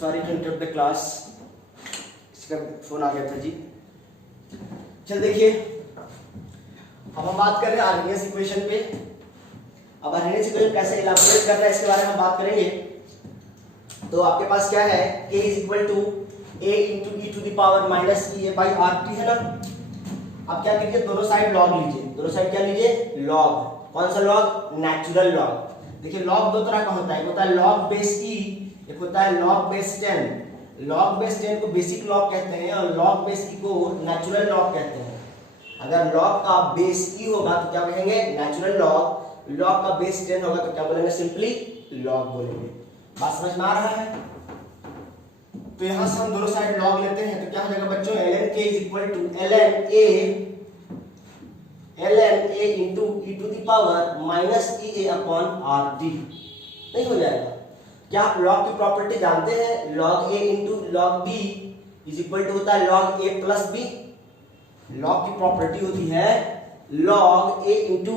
Sorry to interrupt the class, इसका phone आ गया था जी। चल देखिए, अब हम बात कर रहे हैं आर्हेनियस इक्वेशन पे। अब आर्हेनियस इक्वेशन कैसे इलैबोरेट करना है इसके बारे में हम बात करेंगे। तो आपके पास क्या है, k is equal to a into E to the power minus E A by R T है ना। अब क्या कीजिए, दोनों साइड लॉग लीजिए, दोनों साइड क्या लीजिए, लॉग। कौन सा लॉग, नेचुरल लॉग। देखिए लॉग दो तरह का होता है, एक होता है लॉग बेस ई, एक होता है लॉग बेस 10। लॉग बेस 10 को बेसिक लॉग कहते हैं और लॉग बेस ई को नेचुरल लॉग कहते हैं। अगर लॉग का बेस ई होगा तो क्या कहेंगे, नेचुरल लॉग। लॉग का बेस 10 होगा तो क्या बोलेंगे, सिंपली लॉग बोलेंगे। बात समझ में आ रहा है। तो यहां से हम दोनों साइड लॉग लेते हैं तो क्या हो जाएगा बच्चों, ln k is equal to ln a into E to the power minus E A upon R D. नहीं हो जाएगा। क्या आप लॉग की प्रॉपर्टी जानते हैं, log a into log b is equal to होता है log a plus b। Log की प्रॉपर्टी होती है log a into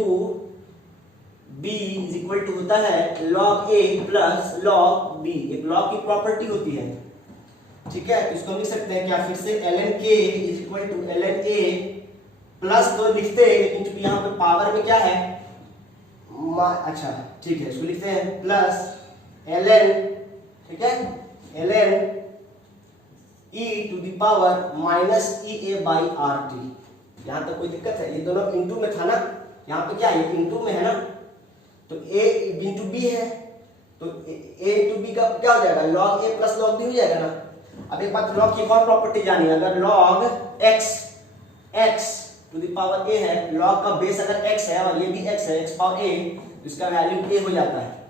b is equal to होता है log a plus log b। एक लॉग की प्रॉपर्टी होती है, ठीक है। तो इसको हम लिख सकते हैं क्या, फिर से ln k is equal to ln a plus तो लिखते हैं, लेकिन चूंकि यहाँ पे पावर में क्या है, अच्छा ठीक है, इसको लिखते हैं प्लस ln, ठीक है, ln e to the power minus E A by R T. यहाँ तक कोई दिक्कत है, ये दोनों इंटू में था ना, यहाँ पे क्या है, इंटू में है ना, तो a इंटू बी है, तो a इंटू बी का क्या हो जाएगा, log a plus log b हो जाएगा ना। अब एक बात लॉग की एक और प्रॉपर्टी जानिए, अगर log x to the power a है, log का बेस अगर x है और ये भी x है, x पावर a, तो इसका वैल्यू a हो जाता है।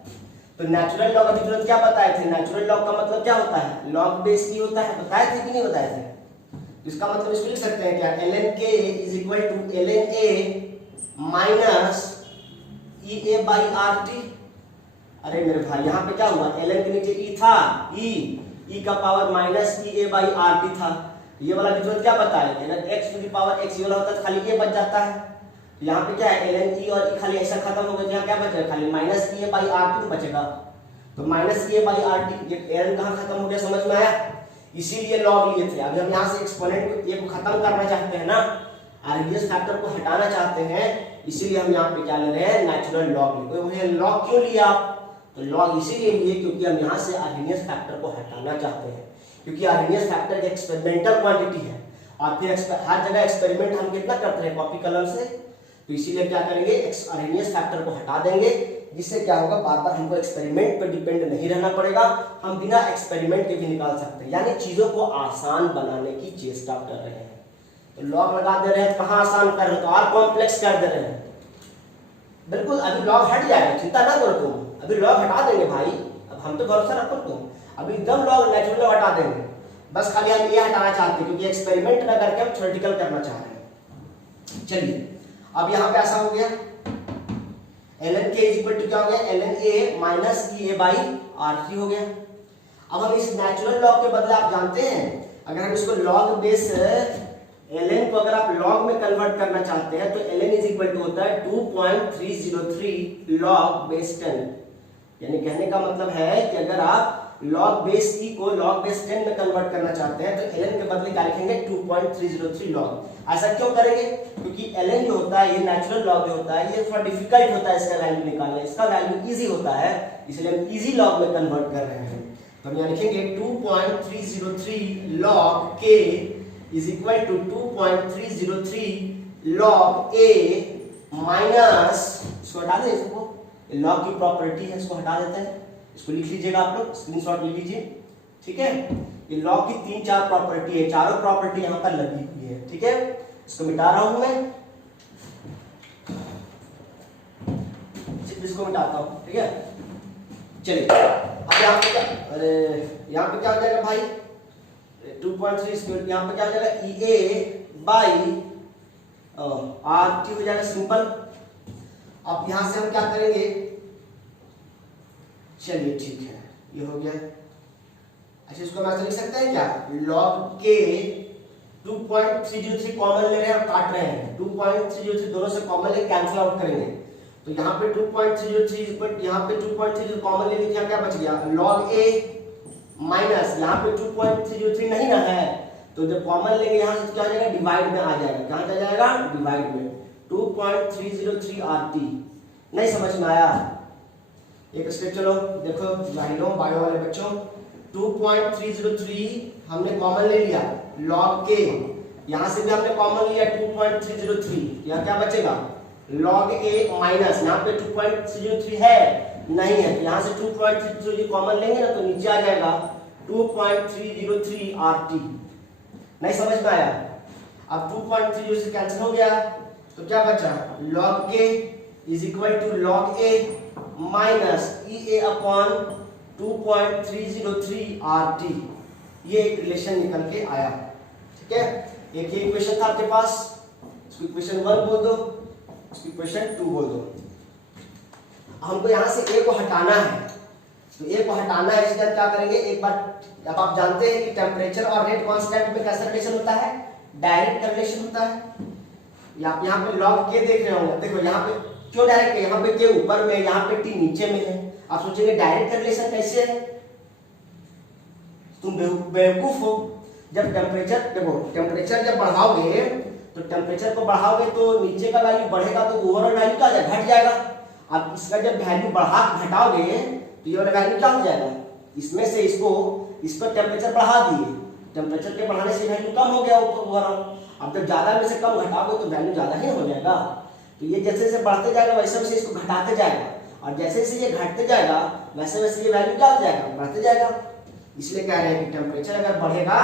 तो नेचुरल लॉग अभी तुरंत क्या बताए थे, नेचुरल लॉग का मतलब क्या होता है, लॉग बेस e होता है, बताए थे कि नहीं बताए थे। तो इसका मतलब इसको लिख सकते हैं क्या, ln k is equal to ln a minus E A by R T. अरे मेरे भाई यहाँ पे क्या हुआ, ln के नीचे e था, e का power minus E A by R T था। ये वाला भी क्या बताया, अगर x to the power x ये वाला होता है खाली a बच जाता है। तो यहाँ पे क्या है, ln e और e खाली ऐसा खत्म हो गया, यहाँ क्या बचेगा, खाली minus E A by R T बचेगा। तो minus E A by R T, ये ln कहाँ खत्म हो गया, समझ में आया। इसीलिए लॉग लिए थे। अभी हम यहाँ से एक्सपोनेंट को a को खत्म करना चाहते हैं ना, आर्ग्यूमेंट फैक्टर को हटाना चाहते हैं, इसीलिए हम यहाँ पे क्या ले रहे हैं, नेचुरल लॉग। तो लॉग क्यों लिया आप, तो लॉग इसीलिए लिए क्योंकि हम यहाँ से आर्ग्यूमेंट फैक्टर को हटाना चाहते हैं, क्योंकि आर्हेनियस फैक्टर एक एक्सपेरिमेंटल क्वांटिटी है और फिर हर जगह एक्सपेरिमेंट हम कितना करते हैं, कॉपी कलम से। तो इसीलिए क्या करेंगे, आर्हेनियस फैक्टर को हटा देंगे, जिससे क्या होगा, बार बार हमको एक्सपेरिमेंट पर डिपेंड नहीं रहना पड़ेगा, हम बिना एक्सपेरिमेंट के भी निकाल सकते हैं, यानी चीजों को आसान बनाने की चेष्टा कर रहे हैं। तो लॉग लगा दे रहे हैं, कहाँ आसान कर रहे हैं, तो और कॉम्प्लेक्स कर दे रहे हैं। बिल्कुल अभी लॉग हट जाएगा, चिंता ना करो तुम, अभी लॉग हटा देंगे भाई, अब हम तो भरोसा रखो तुम, अभी एकदम लॉग नेचुरल लॉग हटा देंगे। बस खाली हम ये हटाना चाहते हैं क्योंकि एक्सपेरिमेंट ना करके हम थ्योरेटिकल करना चाह रहे हैं। चलिए अब यहाँ पे ऐसा हो गया, ln k is equal to क्या हो गया, ln a minus E A by R T हो गया। अब हम इस नेचुरल लॉग के बदले आप जानते हैं, अगर हम इसको लॉग बेस ln को अगर आप लॉग में कन्वर्ट करना चाहते हैं तो ln इज इक्वल टू होता है 2.303 लॉग बेस 10। यानी कहने का मतलब है कि अगर आप log बेस e को log बेस 10 में कन्वर्ट करना चाहते हैं तो ln के बदले क्या लिखेंगे, 2.303 log। ऐसा क्यों करेंगे, क्योंकि ln जो होता है, ये नेचुरल लॉग जो होता है, ये थोड़ा डिफिकल्ट होता है इसका वैल्यू निकालना, इसका वैल्यू इजी होता है, इसलिए हम इजी लॉग में कन्वर्ट कर रहे हैं। तो हम यहाँ लिखेंगे 2.303 log k is equal to 2.303 log a minus, इसको हटा दें, इसको लॉग की प्रॉपर्टी है, इसको हटा देते हैं, इसको लिख लीजिएगा आप लोग, स्क्रीनशॉट ले लीजिए, ठीक है। ये लॉग की 3-4 प्रॉपर्टी है, चारों प्रॉपर्टी यहाँ पर लगी हुई है, ठीक है। इसको मिटा रहा हूं मैं, इसको मिटाता हूं, ठीक है। चलिए अब यहाँ पे क्या, अरे यहाँ पे क्या हो जाएगा भाई, 2.3 यहाँ पे क्या हो जाएगा, ई ए बाई आर टी हो जाएगा, सिंपल। अब यहां से हम क्या करेंगे, चलिए ठीक है, ये हो गया। अच्छा इसको हम ऐसा लिख सकते हैं क्या, log k 2.303 कॉमन ले रहे हैं और काट रहे हैं, 2.303 दोनों से कॉमन ले कैंसिल आउट करेंगे, तो यहाँ पे 2.303 यहाँ पे 2.3 कॉमन ले लीजिए, क्या बच गया, log a माइनस यहाँ पे 2.303 नहीं ना है, तो जब कॉमन लेंगे यहाँ से क्या हो जाएगा, डिवाइड में आ जाएगा। कहाँ चला जाएगा, डिवाइड में। 2.303 RT। नहीं समझ में आया? एक स्टेप चलो देखो बायो वाले बच्चों, 2.303 हमने कॉमन ले लिया लॉग के, यहाँ से भी हमने कॉमन लिया 2.303, यहाँ क्या बचेगा लॉग ए माइनस, यहाँ पे 2.303 है नहीं है, यहाँ से 2.303 कॉमन लेंगे ना तो नीचे आ जाएगा 2.303 RT। नहीं समझ में आया? अब 2.30 से कैंसिल हो गया तो क्या बचा, log k is equal to log a minus EA upon 2.303 RT। ये एक रिलेशन निकल के आया। ठीक है, एक ये इक्वेशन था आपके पास, इसको इक्वेशन 1 बोल दो, इसको इक्वेशन 2 बोल दो। हमको यहाँ से a को हटाना है, तो a को हटाना है, इसलिए क्या करेंगे, एक बार अब आप जानते हैं कि टेम्परेचर और रेट कांस्टेंट में कैसा रिलेशन होता है, डायरेक्ट रिलेशन होता है। यहाँ पे log k देख रहे होंगे, देखो यहाँ पे क्यों डायरेक्ट है, यहाँ पे k ऊपर में, यहाँ पे t नीचे में है। आप सोचेंगे डायरेक्ट रिलेशन कैसे है, तुम बेवकूफ हो। जब टेम्परेचर देखो, टेम्परेचर जब बढ़ाओगे तो टेम्परेचर को बढ़ाओगे तो नीचे का वैल्यू बढ़ेगा तो ओवरऑल वैल्यू क्या घट जाएगा। अब इसका जब वैल्यू बढ़ा घटाओगे तो ये वाला वैल्यू क्या हो जाएगा, इसमें से इसको टेम्परेचर बढ़ा दिए, टेम्परेचर के बढ़ाने से वैल्यू कम हो गया ओवरऑल। अब जब ज्यादा में से कम घटाओगे तो वैल्यू ज्यादा ही हो जाएगा। तो ये जैसे जैसे बढ़ते जाएगा वैसे वैसे इसको घटाते जाएगा, और जैसे जैसे ये घटते जाएगा वैसे वैसे ये वैल्यू क्या हो जाएगा, बढ़ते जाएगा। इसलिए कह रहे हैं कि टेम्परेचर अगर बढ़ेगा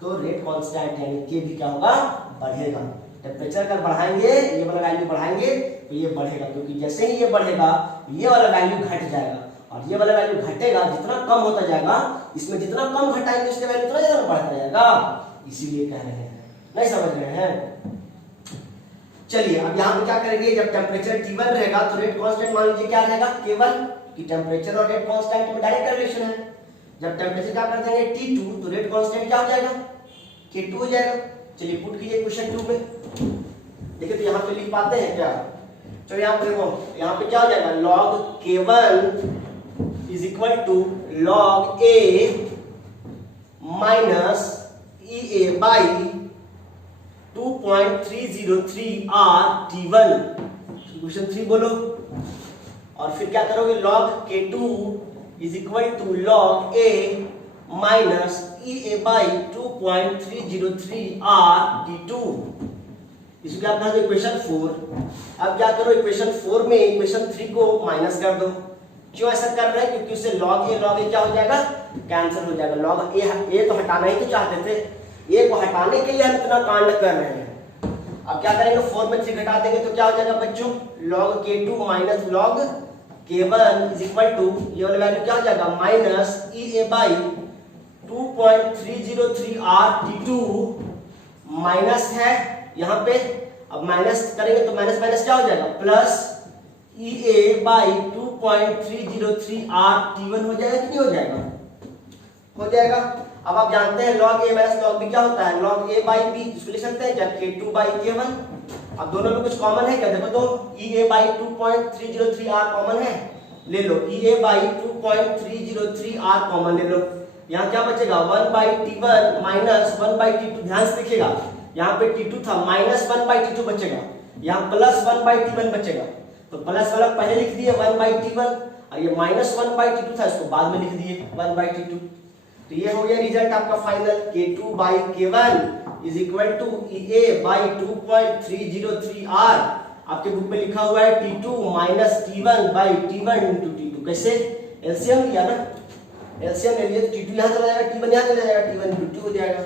तो रेट कांस्टेंट यानी के भी क्या होगा, बढ़ेगा। टेम्परेचर अगर बढ़ाएंगे, ये वाला वैल्यू बढ़ाएंगे तो ये बढ़ेगा, क्योंकि जैसे ही ये बढ़ेगा ये वाला वैल्यू घट जाएगा, और ये वाला वैल्यू घटेगा, जितना कम होता जाएगा, इसमें जितना कम घटाएंगे उसके वैल्यू उतना ज्यादा बढ़ता जाएगा। इसीलिए कह रहे हैं, नहीं समझ रहे हैं? चलिए अब यहाँ पे क्या करेंगे, जब टेम्परेचर T1 रहेगा तो रेट कांस्टेंट मान लीजिए क्या रहेगा, केवल कि टेम्परेचर और रेट कांस्टेंट में डायरेक्ट रिलेशन है। जब टेम्परेचर क्या कर देंगे T2 तो रेट कांस्टेंट क्या हो जाएगा, K2 हो जाएगा। चलिए पुट कीजिए क्वेश्चन 2 में, देखिए तो यहाँ पे लिख पाते हैं क्या, चलो यहाँ पे देखो, यहाँ पे क्या हो जाएगा, log K1 is equal to log A minus EA by 2.303 RT1। Question 3 बोलो, और फिर क्या करोगे, log K2 is equal to log A minus EA by 2.303 RT2। इसको क्या कहा, इक्वेशन 4। अब क्या करो, इक्वेशन 4 में इक्वेशन 3 को माइनस कर दो। क्यों ऐसा कर रहे हैं, क्योंकि उससे log A क्या हो जाएगा, कैंसिल हो जाएगा। log A तो हटाना ही तो चाहते थे, A को हटाने के लिए हम इतना कांड कर रहे हैं। अब क्या करेंगे, 4 में 3 घटा देंगे तो क्या हो जाएगा बच्चों, log K2 minus log K1 is equal to, ये वाला वैल्यू क्या हो जाएगा, minus EA by 2.303 RT2 minus है यहाँ पे। अब माइनस करेंगे तो माइनस माइनस क्या हो जाएगा, प्लस EA बाई 2.303 RT1 हो जाएगा कि नहीं हो जाएगा, हो जाएगा। अब आप जानते हैं log A minus log B क्या होता है, log A बाई B, इसको लिख सकते हैं क्या, K2 बाई K1। अब दोनों में कुछ कॉमन है क्या, देखो तो EA बाई 2.303 R कॉमन है, ले लो EA बाई 2.303 R कॉमन ले लो। यहाँ क्या बचेगा, 1 by T1 minus 1 by T2। ध्यान से देखिएगा, यहाँ पे T2 था, माइनस 1 बाई T2 बचेगा, यहाँ प्लस 1 बाई T1 बचेगा। तो प्लस वाला पहले लिख दिए 1 बाई T1, और ये माइनस 1 बाई T2 था, इसको बाद में लिख दिए 1 बाई T2। तो ये हो गया रिजल्ट आपका final, K2 by K1 is equal to EA by 2.303 R। आपके बुक में लिखा हुआ है T2 minus T1 by T1 into T2। कैसे, एलसीएम लिया ना, एलसीएम ले लिए तो T2 यहाँ चला जाएगा, T1 यहाँ चला जाएगा, T1 इंटू 2 हो जाएगा।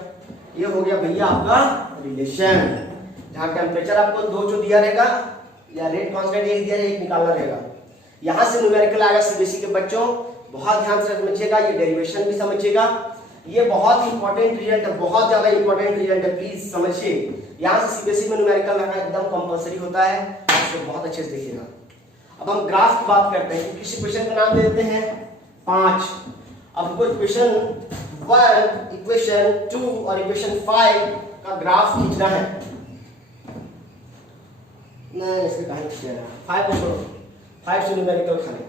ये हो गया भैया आपका रिलेशन, जहाँ टेम्परेचर आपको 2 जो दिया रहेगा या रेट कांस्टेंट 1 दिया रहेगा, 1 निकालना रहेगा। यहाँ से न्यूमेरिकल आएगा सीबीएसई के बच्चों, बहुत ध्यान से समझिएगा, ये डेरिवेशन भी समझिएगा, ये बहुत इंपॉर्टेंट रिजल्ट है, बहुत ज्यादा इंपॉर्टेंट रिजल्ट है, प्लीज समझिए। यहाँ से सीबीएसई में न्यूमेरिकल रखना एकदम कंपलसरी होता है, इसको बहुत अच्छे से देखिएगा। अब हम ग्राफ की बात करते हैं, किसी क्वेश्चन का नाम दे देते हैं 5। अब हमको इक्वेशन 1, इक्वेशन 2 और इक्वेशन 5 का ग्राफ खींचना है। नहीं इसके कहां खींचना है, 5 को छोड़ो, 5 से न्यूमेरिकल खाने।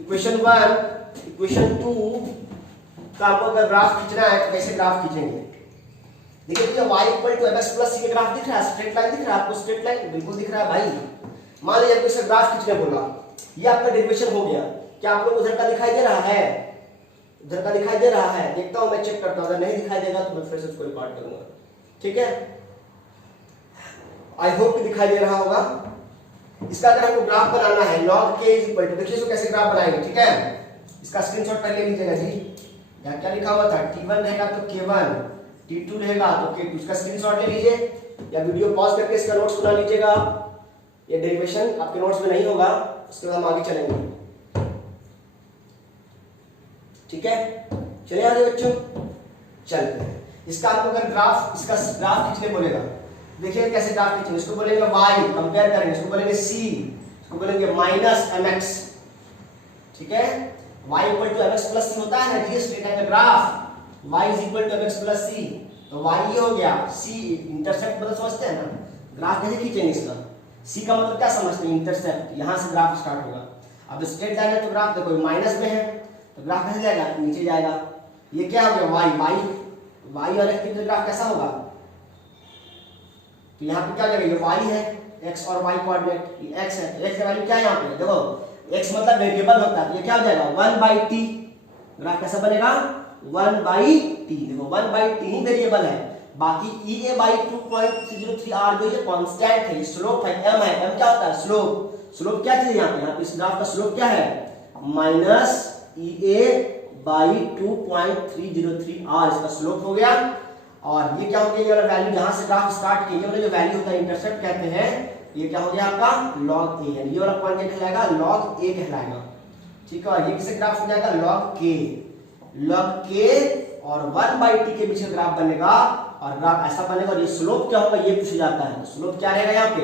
इक्वेशन 1, इक्वेशन 2 तो आपको अगर ग्राफ खींचना है तो कैसे ग्राफ खींचेंगे? देखिए मुझे y equal to mx plus c का ग्राफ दिख रहा है, स्ट्रेट लाइन दिख रहा है आपको, स्ट्रेट लाइन बिल्कुल दिख रहा है भाई। मान लीजिए आपको इसका ग्राफ खींचने बोला, ये आपका डेरिवेशन हो गया। क्या आप लोग उधर का दिखाई दे रहा है? उधर का दिखाई दे रहा है? देखता हूं मैं, चेक करता हूं, अगर नहीं दिखाई देगा तो मैं फिर से उसको रिकॉर्ड करूंगा, ठीक है? आई होप कि दिखाई दे रहा होगा। इसका अगर हमको ग्राफ बनाना है log k is equal to, देखिए इसको कैसे ग्राफ बनाएंगे, ठीक है? इसका स्क्रीनशॉट पहले लीजिएगा जी। यहाँ क्या लिखा हुआ था? t1 रहेगा तो k1, t2 रहेगा तो k2। इसका स्क्रीनशॉट ले लीजिए या वीडियो पॉज करके इसका नोट्स बना लीजिएगा। ये डेरिवेशन आपके नोट्स में नहीं होगा, उसके बाद हम आगे चलेंगे, ठीक है? चलिए आगे बच्चों चलते हैं। इसका आपको अगर ग्राफ, इसका ग्राफ खींचने बोलेगा, देखिए कैसे ग्राफ खींचेंगे। इसको बोलेंगे y, कंपेयर करेंगे, इसको बोलेंगे c, इसको बोलेंगे माइनस mx, ठीक है? y equal to mx plus c होता है ना जी, स्ट्रेट लाइन का graph y is equal to mx plus c, तो y ये हो गया, c इंटरसेप्ट मतलब समझते हैं ना, ग्राफ कैसे खींचेंगे इसका? c का मतलब क्या समझते हैं? इंटरसेप्ट, यहां से ग्राफ स्टार्ट होगा। अब स्ट्रेट लाइन है तो ग्राफ देखो माइनस में है तो ग्राफ कैसे जाएगा? नीचे जाएगा। ये क्या हो गया? y और x का ग्राफ कैसा होगा? तो यहाँ पे क्या लगेगा? ये y है, x और y कोऑर्डिनेट, ये x है, x का वैल्यू क्या है यहाँ पे? देखो x मतलब वेरिएबल होता है, तो ये क्या हो जाएगा? 1/t। ग्राफ कैसा बनेगा? 1/t। देखो 1/t ही वेरिएबल है, बाकी EA by 2.303 r जो ये कांस्टेंट है, स्लोप है, m है। m क्या होता है? स्लोप। स्लोप क्या चीज है यहाँ पे? यहाँ पे इस ग्राफ का स्लोप क्या है? माइनस EA by 2.303 r, इसका स्लोप हो गया। और ये क्या हो गया? ये वाला वैल्यू जहां से ग्राफ स्टार्ट किया, ये वाला जो वैल्यू होता है इंटरसेप्ट कहते हैं, ये क्या हो गया आपका? log a, यानी ये वाला पॉइंट क्या कहलाएगा? log a कहलाएगा, ठीक है? और ये किससे ग्राफ हो जाएगा? log k और 1/t के बीच में ग्राफ बनेगा, और ग्राफ ऐसा बनेगा। और ये स्लोप क्या होगा? ये पूछा जाता है, स्लोप क्या रहेगा यहाँ पे?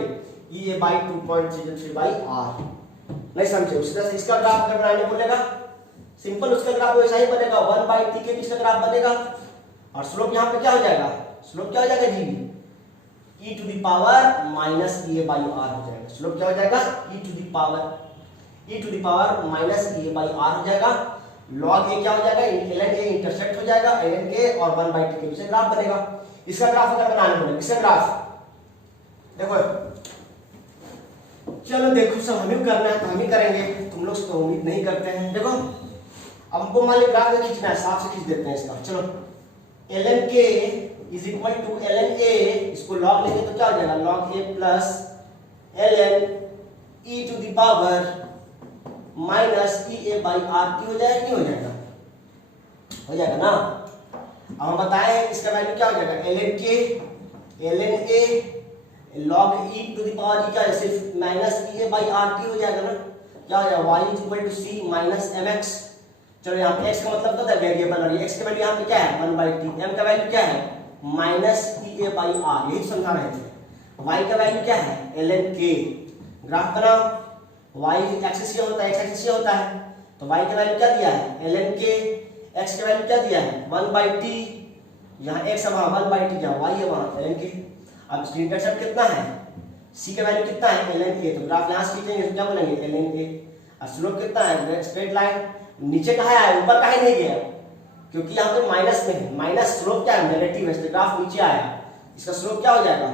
EA by 2.303/r। नहीं समझे? उसी तरह से इसका ग्राफ अगर बनाने बोलेगा, सिंपल उसका ग्राफ वैसा ही बनेगा, 1/t के बीच का ग्राफ बनेगा। और स्लोप यहाँ पे क्या हो जाएगा? स्लोप क्या हो जाएगा जी? e to the power minus EA by r हो जाएगा। स्लोप क्या हो जाएगा? e to the power minus EA by r हो जाएगा। log a क्या हो जाएगा? ln a इंटरसेप्ट हो जाएगा, ln k और 1/t के बीच में ग्राफ बनेगा। इसका ग्राफ अगर बनाने बोले, इसका ग्राफ देखो, चलो देखो सब हमें करना है तो हम ही करेंगे, तुम लोग तो उम्मीद नहीं करते हैं। देखो अब हमको मान ली ग्राफ खींचना है, साफ से खींच देते हैं इसका। चलो ln k is equal to ln a, इसको log लेंगे तो क्या हो जाएगा? log a plus ln e to the power minus EA by r हो जाएगा कि नहीं हो जाएगा? हो जाएगा ना। अब हम बताएं इसका वैल्यू क्या हो जाएगा? ln k ln a log e to the power क्या है? सिर्फ माइनस EA by r हो जाएगा ना। क्या हो जाएगा? y is equal to c minus mx। चलो यहाँ पे x का मतलब क्या है? वेरिएबल, और ये x का वैल्यू यहाँ पे क्या है? 1/t। m का वैल्यू क्या है? माइनस EA by r, यही समझा रहे थे। y का वैल्यू क्या है? ln k। ग्राफ बनाओ, y एक्सिस ये होता है, x एक्सिस ये होता है, तो y का वैल्यू क्या दिया है? ln k। x का वैल्यू क्या दिया है? 1/t। यहाँ x है, वहाँ 1/t, जहाँ y है वहाँ ln k। अब इसका इंटरसेप्ट कितना है? c का वैल्यू कितना है? ln a। तो ग्राफ यहाँ से खींचेंगे तो क्या बोलेंगे? ln a। अब स्लोप कितना है? Straight line. नीचे कहाँ आया? ऊपर कहीं नहीं गया, क्योंकि यहाँ पे माइनस में है। माइनस स्लोप क्या है? नेगेटिव है, तो ग्राफ नीचे आया। इसका स्लोप क्या हो जाएगा?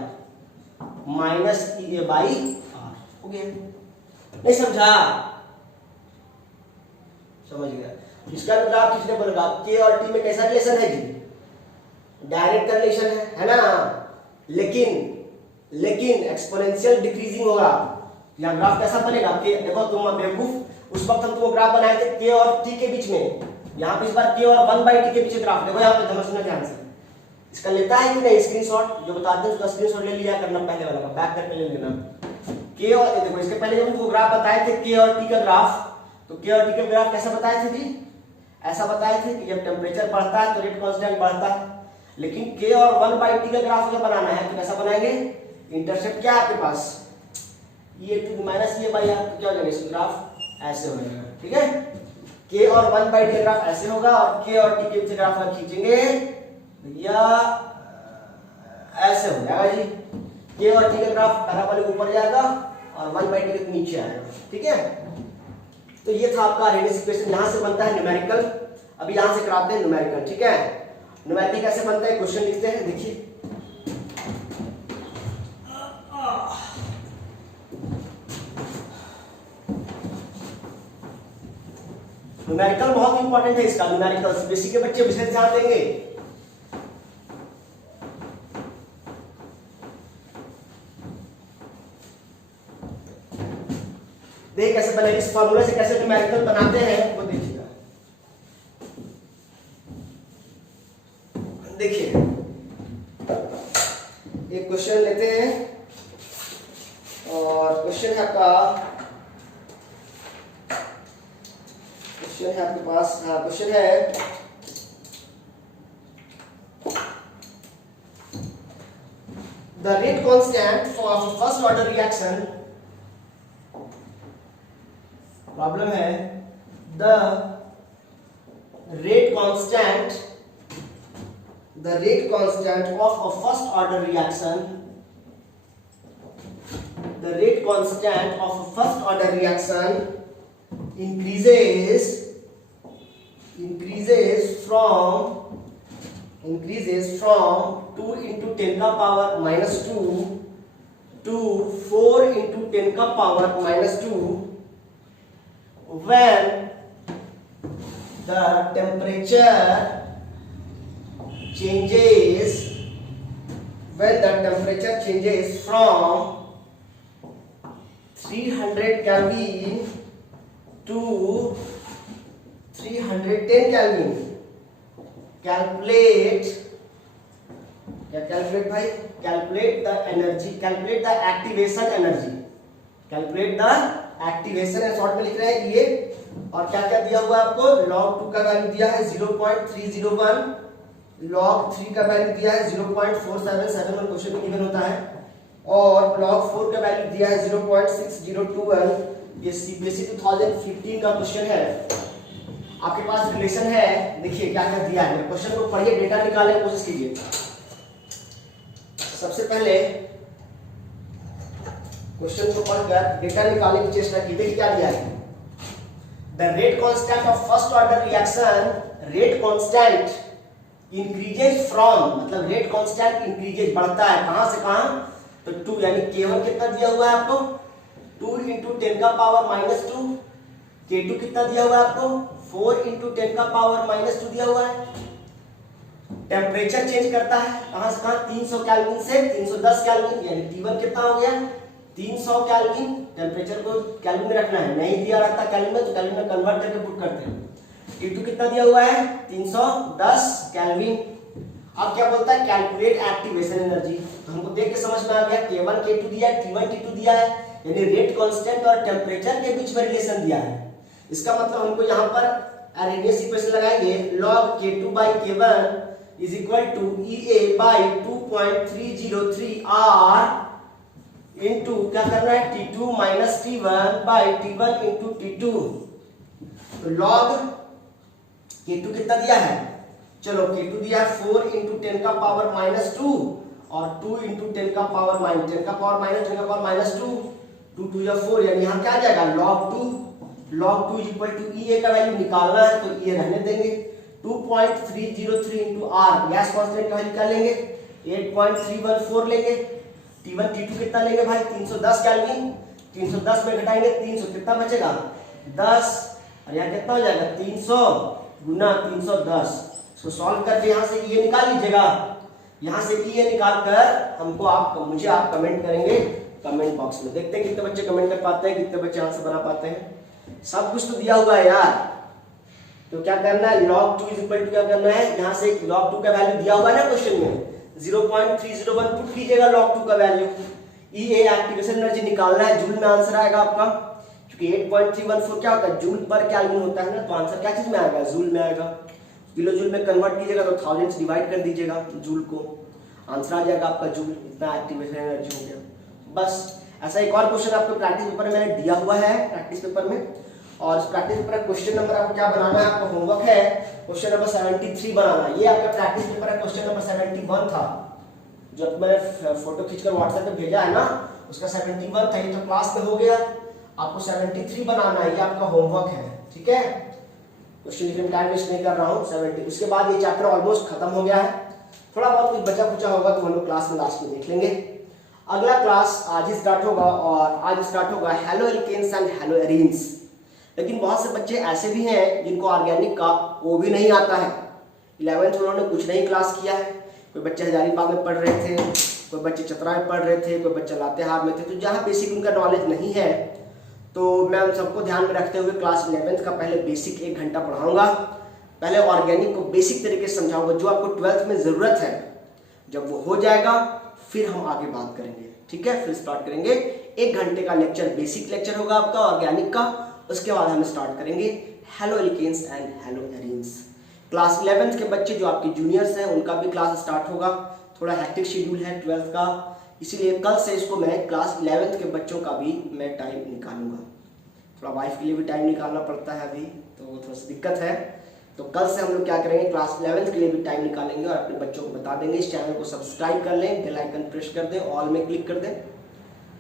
माइनस EA by r हो गया। नहीं समझा? समझ गया। इसका भी ग्राफ खींचने बोलेगा। k और t में कैसा रिलेशन है जी? डायरेक्ट रिलेशन है ना। लेकिन एक्सपोनेंशियल डिक्रीजिंग होगा। यहाँ ग्राफ कैसा बनेगा? देखो तुम बेवकूफ, उस वक्त हम तुमको ग्राफ बनाए थे k और t के बीच में, यहाँ पे इस बार k और 1/t के बीच ग्राफ। देखो यहाँ पे ध्यान सुनना ध्यान से, इसका लेता है कि नहीं स्क्रीनशॉट? जो बताते हैं उसका स्क्रीनशॉट ले लिया करना, पहले वाला का बैक करके ले लेना। k और देखो इसके पहले जब हमको ग्राफ बताए थे k और t का ग्राफ, तो k और t का ग्राफ कैसा बताए थे जी? ऐसा बताए थे कि जब टेम्परेचर बढ़ता है तो रेट कांस्टेंट बढ़ता है। लेकिन k और 1/t का ग्राफ अगर बनाना है तो कैसा बनाएंगे? इंटरसेप्ट क्या है आपके पास? e to minus EA by r, तो क्या हो जाएगा? इसका ग्राफ ऐसे हो जाएगा, ठीक है? k और 1/t का ग्राफ ऐसे होगा, और k और t के बीच ग्राफ अगर खींचेंगे भैया ऐसे हो जाएगा जी। k और t का ग्राफ पैराबोलिक ऊपर जाएगा और 1/t के नीचे आएगा, ठीक है? तो ये था आपका रेडियस इक्वेशन, यहां से बनता है न्यूमेरिकल। अभी यहां से कराते हैं न्यूमेरिकल, ठीक है। न्यूमेरिकल कैसे बनता है, क्वेश्चन लिखते हैं, देखिए। न्यूमेरिकल बहुत इंपॉर्टेंट है इसका, न्यूमेरिकल सीबीएसई के बच्चे विशेष ध्यान देंगे। देख कैसे बने, इस फॉर्मूला से कैसे न्यूमेरिकल बनाते हैं वो देखिएगा। देखिए एक क्वेश्चन लेते हैं और क्वेश्चन है आपका, क्वेश्चन है आपके पास, हाँ क्वेश्चन है the rate constant for first order reaction, problem है the rate constant of a first order reaction, the rate constant of a first order reaction increases from 2 into 10 का पावर minus 2 to 4 into 10 का power minus 2 when the temperature changes from 300 Kelvin to 310 Kelvin. Calculate भाई, calculate the energy, calculate the activation energy, calculate the activation है, short में लिख रहे हैं ये। और क्या क्या दिया हुआ है आपको, log 2 का वैल्यू दिया है 0.301, log 3 का वैल्यू दिया है 0.477 और क्वेश्चन में गिवन होता है, और log 4 का वैल्यू दिया है 0.6021। ये सीबीएसई 2015 का क्वेश्चन है, आपके पास रिलेशन है। देखिए क्या क्या दिया है, क्वेश्चन को पढ़िए, डेटा निकालने की कोशिश कीजिए। सबसे पहले क्वेश्चन को पढ़कर डेटा निकालने की चेष्टा कीजिए कि क्या दिया है। The rate constant of first order reaction, rate constant increases from, मतलब रेट कांस्टेंट इंक्रीजेज बढ़ता है, कहां से कहां, तो 2 यानी K1 कितना दिया हुआ है आपको, 2 into 10 का पावर minus 2, K2 कितना दिया हुआ है आपको, 4 into 10 का पावर minus 2 दिया हुआ है। टेम्परेचर चेंज करता है कहां से कहां, 300 केल्विन से 310 केल्विन, यानी T1 कितना हो गया 300 केल्विन। टेम्परेचर को केल्विन में रखना है, नहीं दिया रहता केल्विन में तो केल्विन में कन्वर्ट करके पुट करते हैं। T2 कितना दिया हुआ है 310 केल्विन। अब क्या बोलता है, कैलकुलेट एक्टिवेशन एनर्जी, तो हमको देख के समझ में आ गया K1 K2 दिया है, T1 T2 दिया है, यानी रेट कांस्टेंट और टेम्परेचर के बीच में रिलेशन दिया है। इसका मतलब हमको यहाँ पर अरेनियस इक्वेशन लगाएंगे, log K2 by K1 is equal to EA by 2.303 R into क्या करना है T2 minus T1 by T1 into T2। तो log K2 कितना दिया है, चलो K2 दिया है 4 into 10 का पावर minus 2 और 2 into 10 का पावर minus 10 का पावर minus 10 का पावर minus 2, 2 2 या 4, यानी यहाँ क्या आ जाएगा log 2 is equal to EA का वैल्यू निकालना है तो EA रहने देंगे, 2.303 into R गैस कांस्टेंट का वैल्यू क्या लेंगे 8.314 लेंगे। T1 T2 कितना लेंगे भाई 310 केल्विन, 310 में घटाएंगे 300 कितना बचेगा 10, और यहाँ कितना हो जाएगा 300 गुना 310। इसको सॉल्व करके यहाँ से ये निकाल लीजिएगा, यहाँ से ये निकाल कर हमको मुझे आप कमेंट करेंगे कमेंट बॉक्स में। देखते हैं कितने बच्चे कमेंट कर पाते हैं, कितने बच्चे आंसर बना पाते हैं। सब कुछ तो दिया हुआ है यार, तो क्या करना है log 2 इज इक्वल टू क्या करना है, यहाँ से log 2 का वैल्यू दिया हुआ है ना क्वेश्चन में 0.301 पुट कीजिएगा log 2 का वैल्यू। EA एक्टिवेशन एनर्जी निकालना है, जूल में आंसर आएगा आपका, क्योंकि 8.314 क्या होता है जूल पर केल्विन होता है ना, तो आंसर क्या चीज में आएगा जूल में आएगा। किलो जूल में कन्वर्ट कीजिएगा तो 1000 से डिवाइड कर दीजिएगा जूल को, आंसर आ जाएगा आपका जूल, इतना एक्टिवेशन एनर्जी हो गया। बस ऐसा एक और क्वेश्चन आपको प्रैक्टिस पेपर में मैंने दिया हुआ है प्रैक्टिस पेपर में, और इस प्रैक्टिस पेपर क्वेश्चन नंबर आपको क्या बनाना है, आपका होमवर्क है क्वेश्चन नंबर 73 बनाना। ये आपका प्रैक्टिस पेपर है, क्वेश्चन नंबर 71 था जो मैंने फोटो खींचकर व्हाट्सएप पे भेजा है ना, उसका 71 था, ये तो क्लास में हो गया। आपको 73 बनाना है, ये आपका होमवर्क है, ठीक है। क्वेश्चन लिखने में टाइम वेस्ट नहीं कर रहा हूँ। 70 उसके बाद ये चैप्टर ऑलमोस्ट खत्म हो गया है। थोड़ा बहुत कुछ बचा कुचा होगा तो हम लोग क्लास में लास्ट में देख लेंगे। अगला क्लास आज ही स्टार्ट होगा और आज स्टार्ट होगा haloalkanes and haloarenes. लेकिन बहुत से बच्चे ऐसे भी हैं जिनको ऑर्गेनिक का वो भी नहीं आता है। 11th उन्होंने कुछ नहीं क्लास किया है। कोई बच्चे हजारीबाग में पढ़ रहे थे, कोई बच्चे चतरा में पढ़ रहे थे, कोई बच्चे लातेहार में थे। तो जहाँ बेसिक उनका नॉलेज नहीं है तो मैं उन सबको ध्यान में रखते हुए क्लास 11th का पहले बेसिक 1 घंटा पढ़ाऊंगा। पहले ऑर्गेनिक को बेसिक तरीके से समझाऊंगा जो आपको 12th में ज़रूरत है। जब वो हो जाएगा फिर हम आगे बात करेंगे, ठीक है। फिर स्टार्ट करेंगे 1 घंटे का लेक्चर, बेसिक लेक्चर होगा आपका ऑर्गेनिक का। उसके बाद हम स्टार्ट करेंगे haloalkanes and haloarenes. Class 11th के बच्चे जो आपके जूनियर्स हैं उनका भी क्लास स्टार्ट होगा। थोड़ा हेक्टिक शेड्यूल है 12th का, इसीलिए कल से इसको मैं क्लास 11th के बच्चों का भी मैं टाइम निकालूंगा। थोड़ा वाइफ के लिए भी टाइम निकालना पड़ता है अभी, तो थोड़ा सा दिक्कत है। तो कल से हम लोग क्या करेंगे, क्लास 11th के लिए भी टाइम निकालेंगे और अपने बच्चों को बता देंगे। इस चैनल को सब्सक्राइब कर लें, बेल आइकन प्रेस कर दें, ऑल में क्लिक कर दें,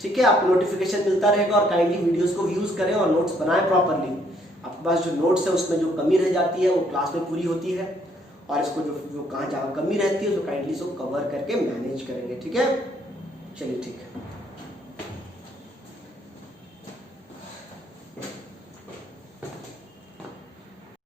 ठीक है। आपको नोटिफिकेशन मिलता रहेगा। और काइंडली वीडियोस को व्यूज करें और नोट्स बनाएं प्रॉपरली। आपके पास जो नोट्स है उसमें जो कमी रह जाती है वो क्लास में पूरी होती है, और इसको जो कहाँ जहाँ कमी रहती है तो काइंडली इसको कवर करके मैनेज करेंगे, ठीक है। चलिए ठीक है।